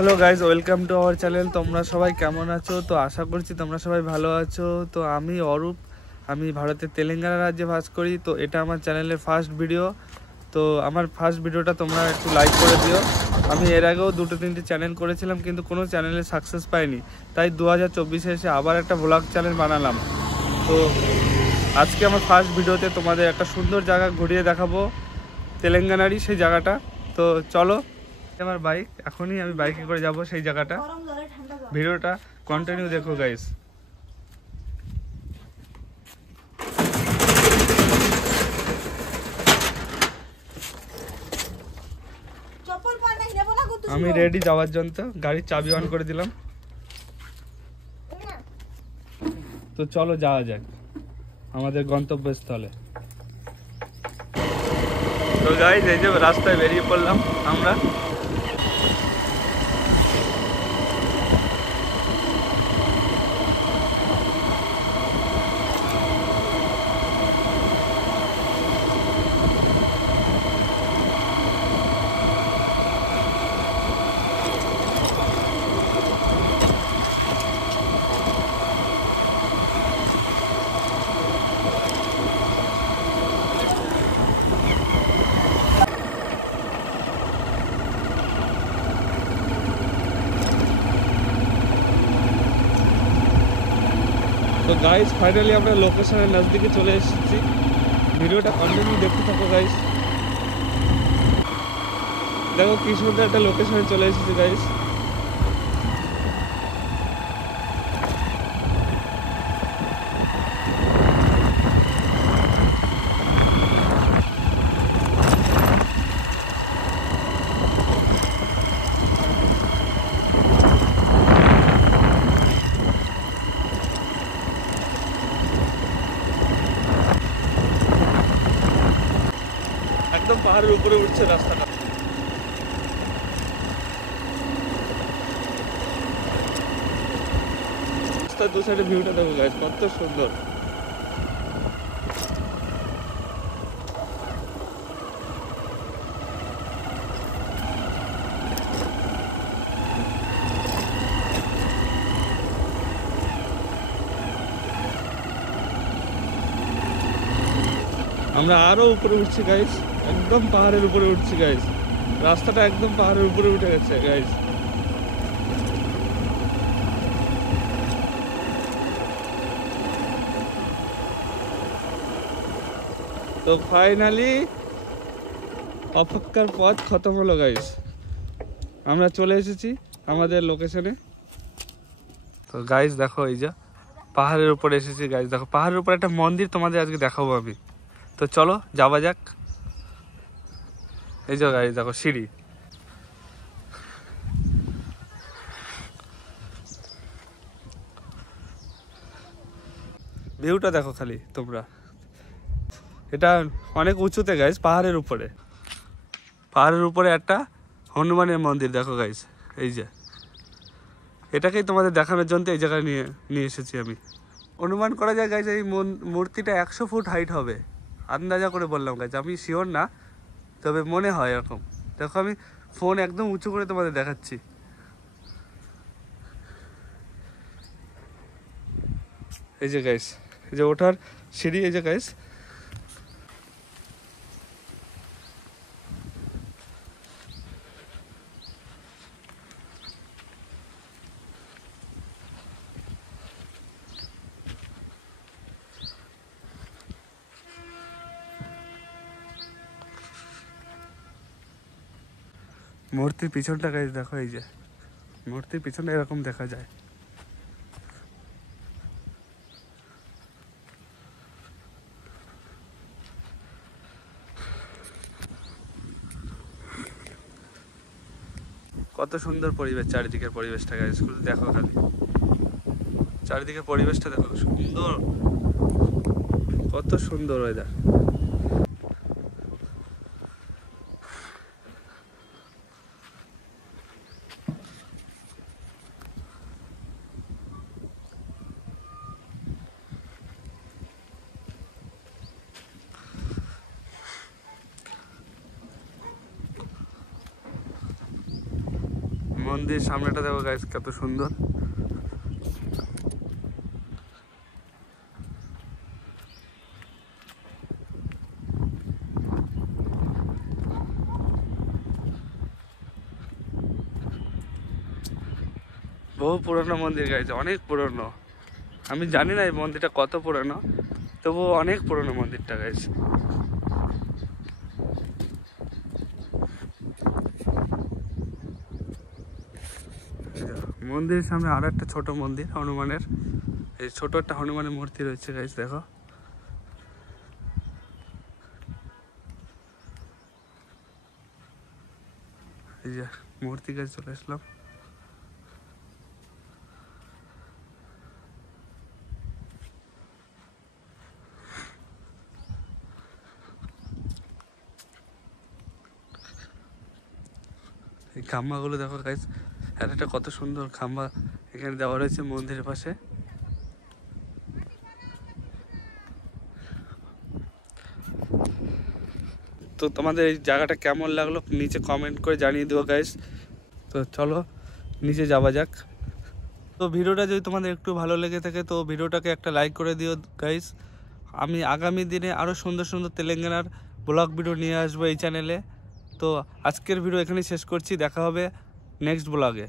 Hello guys, welcome to our channel. তোমরা সবাই কেমন আছো? তো আশা করছি তোমরা সবাই ভালো আছো। তো আমি অরূপ, আমি ভারতের তেলেঙ্গানা রাজ্যে বাস করি। তো এটা আমার চ্যানেলের ফার্স্ট ভিডিও। তো আমার ফার্স্ট ভিডিওটা তোমরা একটু লাইক করে দিও। আমি এর আগেও 2-3টে চ্যানেল করেছিলাম, কিন্তু কোনো চ্যানেলে সাকসেস পাইনি। তাই 2024-এ এসে আবার একটা ব্লগ চ্যানেল বানালাম। তো আজকে আমার ফার্স্ট ভিডিওতে তোমাদের একটা সুন্দর জায়গা ঘুরিয়ে দেখাবো, তেলেঙ্গানারই সেই জায়গাটা। তো চলো, আমার বাইক, এখনই আমি বাইকে করে যাব সেই জায়গাটা। ভিডিওটা কন্টিনিউ দেখো গাইস। আমি রেডি যাওয়ার জন্য, গাড়ির চাবি অন করে দিলাম। তো চলো যাওয়া যাক আমাদের গন্তব্যস্থলে। তো গাইস, এই যে রাস্তায় বেরিয়ে পড়লাম আমরা। তো গাইস, ফাইনালি আমরা লোকেশনের নজদিকে চলে এসেছি। ভিডিওটা কন্টিনিউ দেখতে থাকো গাইস। দেখো কি সুন্দর একটা লোকেশনে চলে এসেছি গাইস। একদম পাহাড়ের উপরে উঠছে রাস্তাটা। রাস্তার দু সাইডে ভিউটা দেখো গাইস, কত সুন্দর। আমরা আরো উপরে উঠছি গাইস, একদম পাহাড়ের উপরে উঠছি গাইস। রাস্তাটা একদম পাহাড়ের উপরে উঠে গেছে গাইস। তো ফাইনালি অপেক্ষার পথ খতম হলো গাইস, আমরা চলে এসেছি আমাদের লোকেশনে। তো গাইস দেখো, এই যে পাহাড়ের উপরে এসেছি গাইস। দেখো পাহাড়ের উপরে একটা মন্দির তোমাদের আজকে দেখাবো আমি। তো চলো যাওয়া যাক। এই যে গাইস দেখো সিঁড়ি। ভিউটা দেখো খালি তোমরা। এটা অনেক উঁচুতে গাইস, পাহাড়ের উপরে। পাহাড়ের উপরে একটা হনুমানের মন্দির দেখো গাইস। এই যে এটাকেই তোমাদের দেখানোর জন্য এই জায়গায় নিয়ে এসেছি আমি। অনুমান করা যায় গাইস, এই মূর্তিটা 100 ফুট হাইট হবে। আন্দাজা করে বললাম গাইস, আমি শিওর না, তবে মনে হয় এরকম। দেখো আমি ফোন একদম উঁচু করে তোমাদের দেখাচ্ছি। এই যে গাইস, এই যে ওঠার সিঁড়ি। এই যে গাইস, মূর্তির পিছনটা গাইস দেখো। এই যে মূর্তির পিছনে এরকম দেখা যায়। কত সুন্দর পরিবেশ, চারিদিকের পরিবেশটা গাইস, শুধু দেখো খালি চারিদিকের পরিবেশটা দেখো, সুন্দর, কত সুন্দর ওয়েদার। মন্দির সামনেটা দেখো গাইস কত সুন্দর। বহু পুরনো মন্দির গাইছে, অনেক পুরনো। আমি জানি না এই মন্দিরটা কত পুরনো, তবু অনেক পুরনো মন্দিরটা গাইছে। মন্দিরের সামনে আরো একটা ছোট মন্দির হনুমানের, এই ছোট একটা হনুমানের মূর্তি রয়েছে গাইস দেখো। এই যে মূর্তি কাছে চলে আসলাম। এই খাম্বাগুলো দেখো গাইস, আর একটা কত সুন্দর খাম্বা এখানে দেওয়া রয়েছে মন্দিরের পাশে। তো তোমাদের এই জায়গাটা কেমন লাগলো নিচে কমেন্ট করে জানিয়ে দিও গাইস। তো চলো নিচে যাওয়া যাক। তো ভিডিওটা যদি তোমাদের একটু ভালো লেগে থাকে তো ভিডিওটাকে একটা লাইক করে দিও গাইস। আমি আগামী দিনে আরও সুন্দর সুন্দর তেলেঙ্গানার ব্লগ ভিডিও নিয়ে আসবো এই চ্যানেলে। তো আজকের ভিডিও এখানেই শেষ করছি, দেখা হবে নেক্সট ব্লগে।